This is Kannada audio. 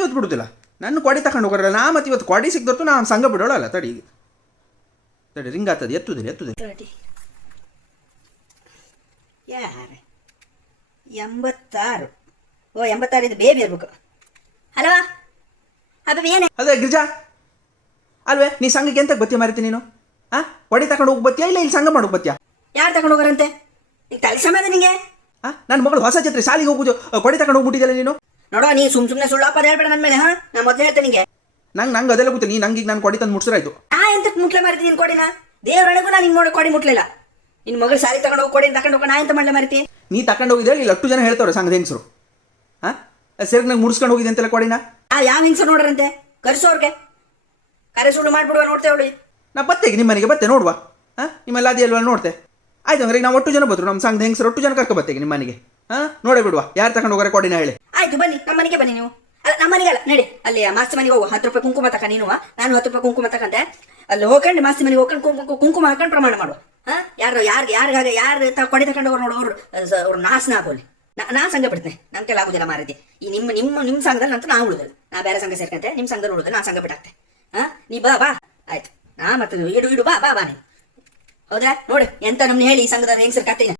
ಇವತ್ತು ಬಿಡುದಿಲ್ಲ. ನನ್ನ ಕೊಡಿ ತಗೊಂಡು ಹೋಗೋರಲ್ಲ ನಾ. ಮತ್ತೆ ಇವತ್ತು ಕೊಡಿ ಸಿಗ್ದೊರ್ತು ನಾ ಸಂಘ ಬಿಡೋಳಲ್ಲ. ತಡಿ ತಡಿ ರಿಂಗ್ ಆಗ್ತದೆ. ಎತ್ತುದಿಲ್ಲ ಯಾರ 86. ಓ 86 ಇದು ಬೇಬಿ ಇರ್ಬೇಕು. ಹಲೋ ಅಬ್ಬ ಏನೇ ಅದೇ ಗಿರಿಜಾ ಅಲ್ವೇ ನೀ ಸಂಘಕ್ಕೆ ಎಂತ ಬತ್ತಿ ಮಾರಿತಿ ನೀನು? ಕೊಡಿ ತಗೊಂಡು ಹೋಗಿ ಬತ್ತೀಯಾ ಇಲ್ಲ ಇಲ್ಲಿ ಸಂಘ ಮಾಡೋಕೆ ಬತ್ತೀಯಾ? ಯಾರು ತಗೊಂಡು ಹೋಗೋರಂತೆ? ಈಗ ತಲೆ ಸಮಯ ನಿಂಗೆ. ನನ್ನ ಮಗಳು ಹೊಸ ಛತ್ರಿ ಶಾಲೆಗೆ ಹೋಗುದು ಕೊಡಿ ತಗೊಂಡು ಹೋಗ್ಬಿಟ್ಟಿದ್ದಲ್ಲ ನೀನು. ನೋಡೋ ನೀ ಸುಮ್ಮನೆ ಸುಳ್ಳಪ್ಪ ಹೇಳ್ಬೇಡ ನನ್ನ ಮೇಲೆ. ನಾ ಮೊದಲೇ ಹೇಳ್ತೇನೆ ನಿಂಗೆ. ನಂಗೆ ಅದೆಲ್ಲ ಗೊತ್ತಿಲ್ಲ. ನೀ ನಂಗೆ ಈಗ ನಾನು ಕೊಡಿ ತಂದು ಮುಟ್ಸಿರಾಯ್ತು. ಎಂತಕ್ಕೆ ಮುಟ್ಲೆ ಮಾರಿತೀನಿ ನಿನ್ ಕೊಡಿನ? ದೇವರೊಳಗೂ ನಾನು ನಿನ್ ನೋಡಿ ಕೊಡಿ ಮುಟ್ಲಿಲ್ಲ. ನಿನ್ನ ಮಗಳು ಸಾರಿ ತಗೊಂಡು ಹೋಗಿ ಕೊಡಿ ತಗೊಂಡು ಹೋಗಿ ನಾ ಎಂತ ಮಾಡ್ಲೆ ಮಾರಿತಿ? ನೀ ತಗೊಂಡು ಹೋಗಿದ್ರೆ ಇಲ್ಲಿ 8 ಜನ ಹೇಳ್ತಾವ್ರೆ ಸಂಘದ ಹೆಂಗಸರು. ಸರಿ ನಂಗೆ ಮುಡ್ಸ್ಕೊಂಡು ಹೋಗಿದೆ ಅಂತೆಲ್ಲ ಕೊಡಿನ. ಯಾವ ಹೆಂಗಸರು ನೋಡ್ರಂತೆ? ಕರೆಸೋರ್ಗೆ ಕರೆ ಸುಳ್ಳು ಮಾಡ್ಬಿಡುವ ನೋಡ್ತೇವಳಿ. ನಾ ಬತ್ತೆ ನಿಮ್ಮ ಮನೆಗೆ ಬತ್ತೆ ನೋಡುವ. ನಿಮ್ಮೆಲ್ಲ ಅದೇ ಅಲ್ವಾ ನೋಡ್ತೆ. ಆಯ್ತು ಅಂದ್ರೆ ನಾವು 8 ಜನ ಬಂದರು. ನಮ್ಮ ಸಂಘದ ಹೆಂಗಸರು 8 ಜನ ಕರ್ಕೊ ಬತ್ತೇಗೆ ನಿಮ್ಮ ಮನೆಗೆ. ನೋಡೇ ಬಿಡುವ ಯಾರು ತಗೊಂಡು ಹೋಗಾರೆ ಕೊಡಿನ ಹೇಳಿ. ಆಯ್ತು ಬನ್ನಿ ನಮ್ಮ ಮನೆಗೆ ಬನ್ನಿ ನೀವು. ಅಲ್ಲ ನಮ್ಮ ಮನೆಗೆ ಅಲ್ಲ ನಡಿ ಅಲ್ಲಿ ಮಾಸ್ತಿ ಮನೆಗೆ ಹೋಗು. 10 ರೂಪಾಯಿ ಕುಂಕುಮ ತಕ ನೀನು. ನಾನು 10 ರೂಪಾಯಿ ಕುಂಕುಮ ತಕಂತೆ. ಅಲ್ಲಿ ಹೋಗ್ಕೊಂಡು ಮಾಸ್ತಿ ಮನೆಗೆ ಹೋಗ್ಕೊಂಡು ಕುಂಕುಮ ಹಾಕೊಂಡು ಪ್ರಮಾಣ ಮಾಡು. ಯಾರು ಕೊಡಿ ತಗೊಂಡು ಹೋಗಿ ನೋಡು ಅವ್ರು ನಾಶನ ಆಗೋಲಿ. ನಾ ಸಂಘ ಬಿಡ್ತೇನೆ. ನನ್ನ ಕೈಲಿ ಆಗುದಿಲ್ಲ ಮಾರೈತಿ. ಈ ನಿಮ್ಮ ಸಂಘದಲ್ಲಿ ಅಂತ ನಾ ಉಳಿದಲ್ಲ. ನಾ ಬೇರೆ ಸಂಘ ಸೇರ್ಕಂತೆ. ನಿಮ್ಮ ಸಂಘದಲ್ಲಿ ಉಳಿದ್ರೆ ನಾ ಸಂಘ ಬಿಟ್ಟಾಕ್ತೆ. ನೀ ಬಾ ಆಯ್ತು. ನಾ ಮತ್ತೆ ಇಡು ಬಾ ನೀನು. ಹೌದಾ? ನೋಡಿ ಎಂತ ನಮ್ನ ಹೇಳಿ ಈ ಸಂಘದ ಹೆಂಗಸರ ಕತೆ.